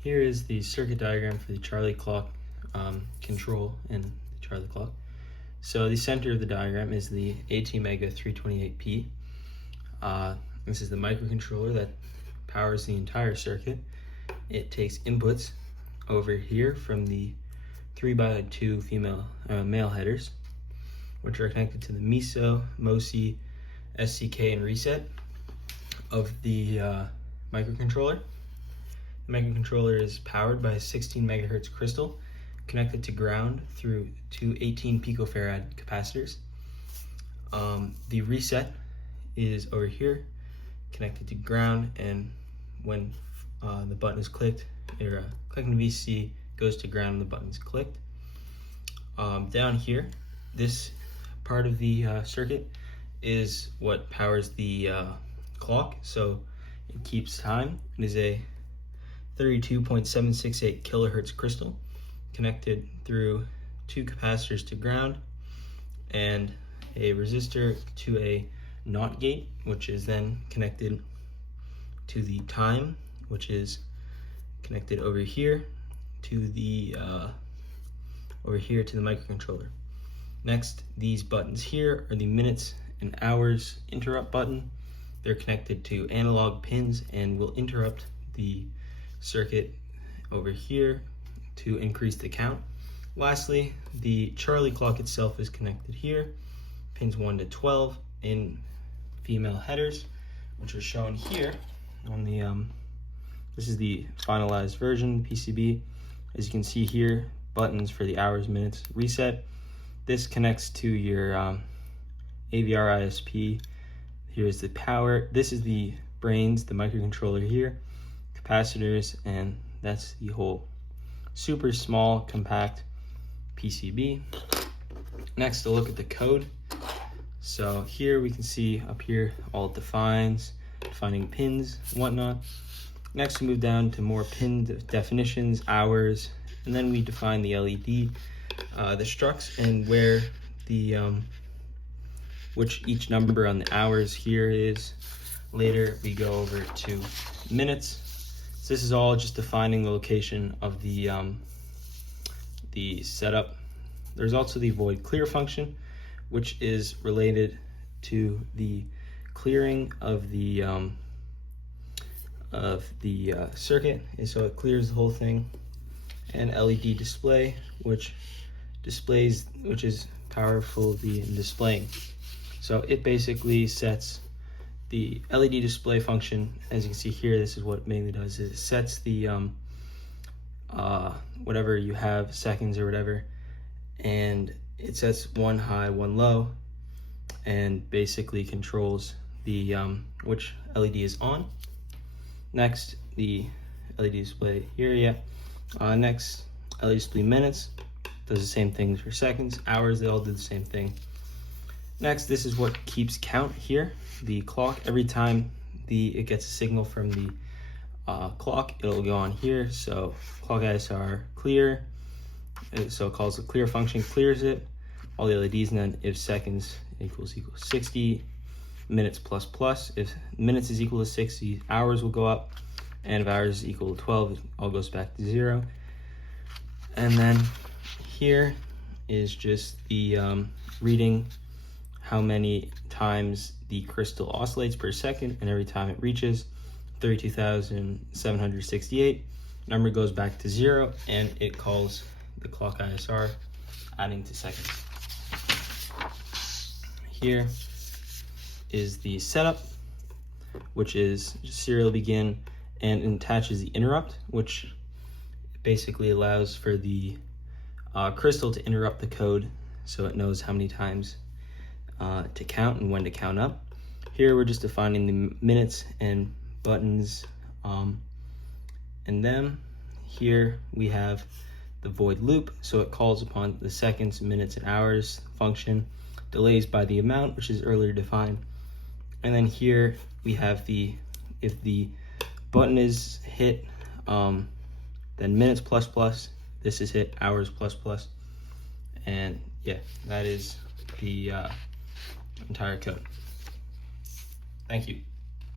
Here is the circuit diagram for the Charlie clock control in the Charlie clock. So the center of the diagram is the ATmega 328P. This is the microcontroller that powers the entire circuit. It takes inputs over here from the 3x2 male headers, which are connected to the MISO, MOSI, SCK, and reset of the microcontroller. The microcontroller is powered by a 16 megahertz crystal connected to ground through two 18 picofarad capacitors. The reset is over here connected to ground, and when the button is clicked, or clicking the VCC goes to ground and the button is clicked. Down here, this part of the circuit is what powers the clock, so it keeps time. It is a 32.768 kilohertz crystal connected through two capacitors to ground and a resistor to a NOT gate, which is then connected to the time, which is connected over here to the microcontroller. Next, these buttons here are the minutes and hours interrupt button. They're connected to analog pins and will interrupt the circuit over here to increase the count. Lastly, the Charlie clock itself is connected here, pins 1 to 12 in female headers, which are shown here on the this is the finalized version PCB. As you can see here, buttons for the hours, minutes, reset. This connects to your AVR ISP. Here's the power. This is the brains, the microcontroller here, capacitors, and that's the whole super small, compact PCB. Next, a look at the code. So here we can see up here all it defines, defining pins and whatnot. Next, we move down to more pin definitions, hours, and then we define the LED, the structs, and where the which each number on the hours here is. Later, we go over to minutes. So this is all just defining the location of the setup. There's also the void clear function, which is related to the clearing of the circuit, and so it clears the whole thing. And LED display, which is powerfully displaying. So it basically sets the LED display function. As you can see here, this is what it mainly does, is it sets the whatever you have, seconds or whatever, and it sets one high, one low, and basically controls the which LED is on. Next, the LED display here, next, LED display minutes, does the same thing for seconds, hours, they all do the same thing. Next, this is what keeps count here, the clock. Every time it gets a signal from the clock, it'll go on here. So clock ISR clear, so it calls the clear function, clears it, all the LEDs, and then if seconds equals 60, minutes plus, if minutes is equal to 60, hours will go up, and if hours is equal to 12, it all goes back to 0. And then here is just the reading how many times the crystal oscillates per second, and every time it reaches 32,768, number goes back to 0, and it calls the clock ISR, adding to seconds. Here is the setup, which is serial begin, and attaches the interrupt, which basically allows for the crystal to interrupt the code, so it knows how many times to count and when to count up. Here we're just defining the minutes and buttons and then here we have the void loop, so it calls upon the seconds, minutes, and hours function, delays by the amount, which is earlier defined. And then here we have if the button is hit, then minutes plus, this is hit, hours plus, and yeah, that is the entire code. Thank you.